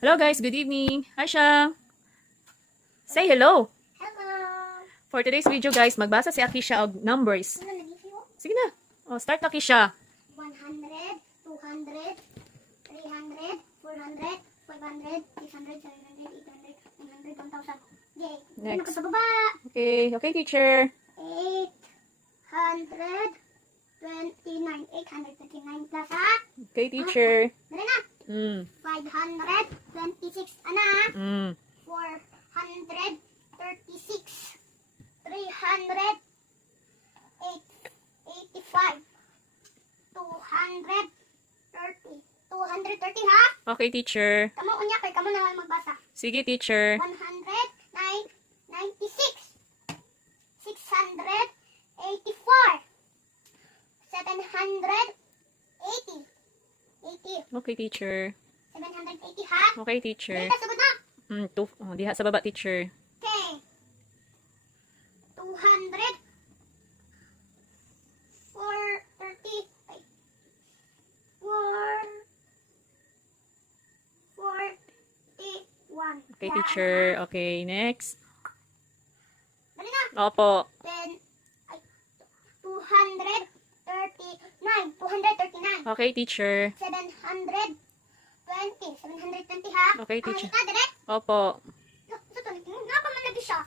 Hello guys, good evening. Hi Siya. Say hello. Hello! For today's video guys, magbasa si Akisha og numbers. Ano? Sige na. Oh, start Akisha. 100, 200, 300, 400, 500, 600, 700, 800, 900, 1,000. Yay! Next. Okay, okay teacher. 829. 829 plus ha? Okay teacher. Dali na! Mm. 526. Ana? Mm. 436. 300. 85. 230. 230 ha? Okay teacher. Kamu unya kay kamu naman magbasa. Sige teacher. 196. 684. 780. 80. Okay teacher. 780 ha? Okay teacher. Mm, two, oh, diha sa baba teacher. Okay. 200. 430. Ay. 4. 41. Okay teacher. Okay, next. Dali na. Opo. Then, ay, 239. 239. Okay teacher. 20. 720 ha? Okay, teacher. Ano ka, direct? Opo. Sa tulit mo, nga pa man lagi siya.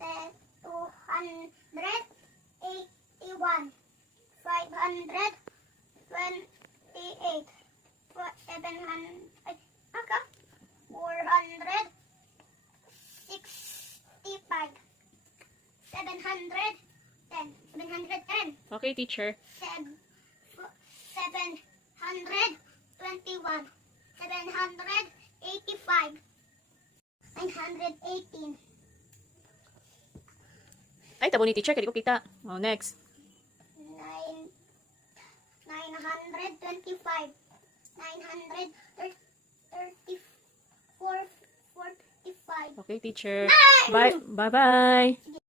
281. 528. 700. Ay, aka. 465. 710. 710. Okay, teacher. 7, 721. 118. Ay, tabo ni teacher. Kaya ko kita. Oh, next. 9, 925. 934. 45. Okay, teacher. Bye! Bye-bye.